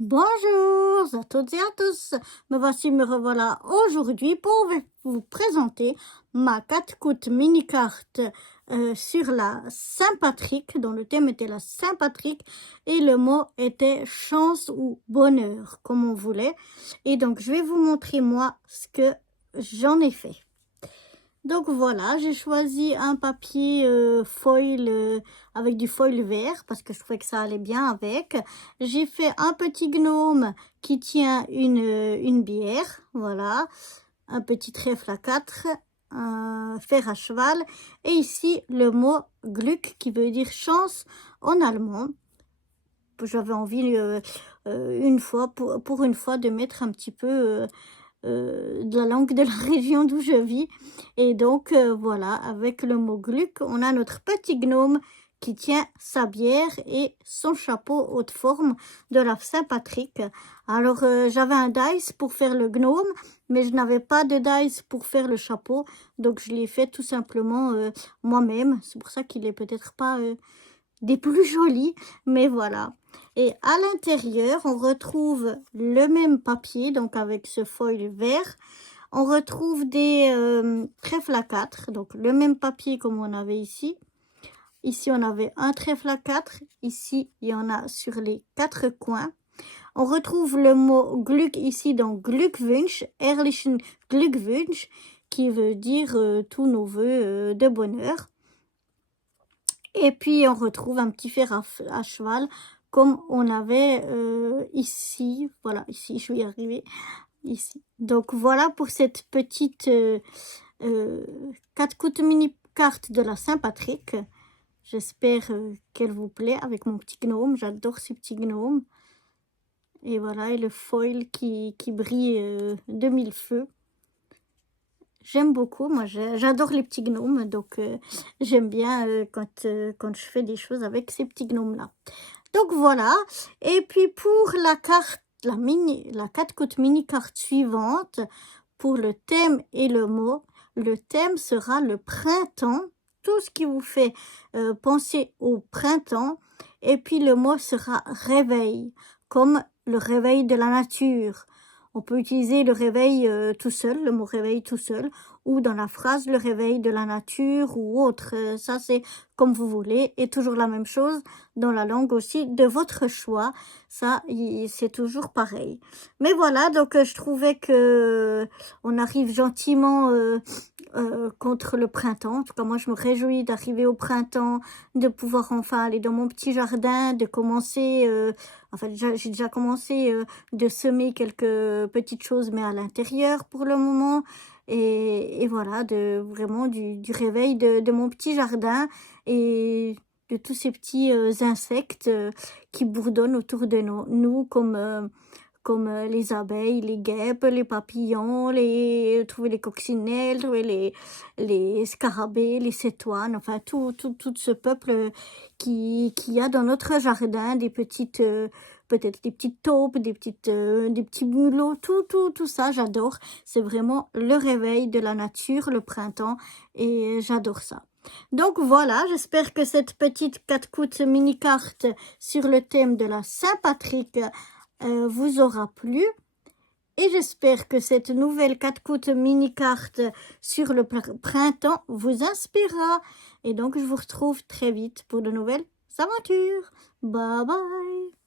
Bonjour à toutes et à tous, me revoilà aujourd'hui pour vous présenter ma 4 coutes mini carte sur la Saint-Patrick, dont le thème était la Saint-Patrick et le mot était chance ou bonheur, comme on voulait. Et donc je vais vous montrer moi ce que j'en ai fait. Donc voilà, j'ai choisi un papier foil avec du foil vert parce que je trouvais que ça allait bien avec. J'ai fait un petit gnome qui tient une bière, voilà, un petit trèfle à 4, un fer à cheval et ici le mot Glück qui veut dire chance en allemand. J'avais envie une fois pour une fois de mettre un petit peu de la langue de la région d'où je vis. Et donc, voilà, avec le mot Gluck, on a notre petit gnome qui tient sa bière et son chapeau haute forme de la Saint-Patrick. Alors, j'avais un dice pour faire le gnome, mais je n'avais pas de dice pour faire le chapeau. Donc, je l'ai fait tout simplement moi-même. C'est pour ça qu'il est peut-être pas des plus jolis, mais voilà. Et à l'intérieur, on retrouve le même papier, donc avec ce foil vert. On retrouve des trèfles à 4, donc le même papier comme on avait ici. Ici, on avait un trèfle à 4. Ici, il y en a sur les 4 coins. On retrouve le mot Glück ici dans Glückwunsch, Ehrlichen Glückwunsch, qui veut dire tous nos voeux de bonheur. Et puis, on retrouve un petit fer à cheval comme on avait ici. Voilà, ici, je vais y arriver. Ici. Donc, voilà pour cette petite 4 coutes mini carte de la Saint-Patrick. J'espère qu'elle vous plaît avec mon petit gnome. J'adore ces petits gnomes. Et voilà, et le foil qui brille de mille feux. J'aime beaucoup, moi j'adore les petits gnomes, donc j'aime bien quand je fais des choses avec ces petits gnomes-là. Donc voilà, et puis pour la carte, la 4 coutes mini carte suivante, pour le thème et le mot, le thème sera le printemps, tout ce qui vous fait penser au printemps, et puis le mot sera réveil, comme le réveil de la nature. On peut utiliser le réveil tout seul, le mot réveil tout seul, ou dans la phrase le réveil de la nature ou autre. Ça, c'est comme vous voulez. Et toujours la même chose dans la langue aussi de votre choix. Ça, c'est toujours pareil. Mais voilà, donc je trouvais que on arrive gentiment contre le printemps. En tout cas, moi, je me réjouis d'arriver au printemps, de pouvoir enfin aller dans mon petit jardin, de commencer... Enfin, j'ai déjà commencé de semer quelques petites choses, mais à l'intérieur pour le moment. Et voilà, vraiment du réveil de mon petit jardin et de tous ces petits insectes qui bourdonnent autour de nous comme les abeilles, les guêpes, les papillons, trouver les coccinelles, trouver les scarabées, les cétoines, enfin tout ce peuple qui a dans notre jardin des petites... peut-être des petites taupes, des petits mulots, tout ça, j'adore. C'est vraiment le réveil de la nature, le printemps, et j'adore ça. Donc voilà, j'espère que cette petite 4 coutes mini carte sur le thème de la Saint-Patrick vous aura plu. Et j'espère que cette nouvelle 4 coutes mini carte sur le printemps vous inspirera. Et donc je vous retrouve très vite pour de nouvelles aventures. Bye bye!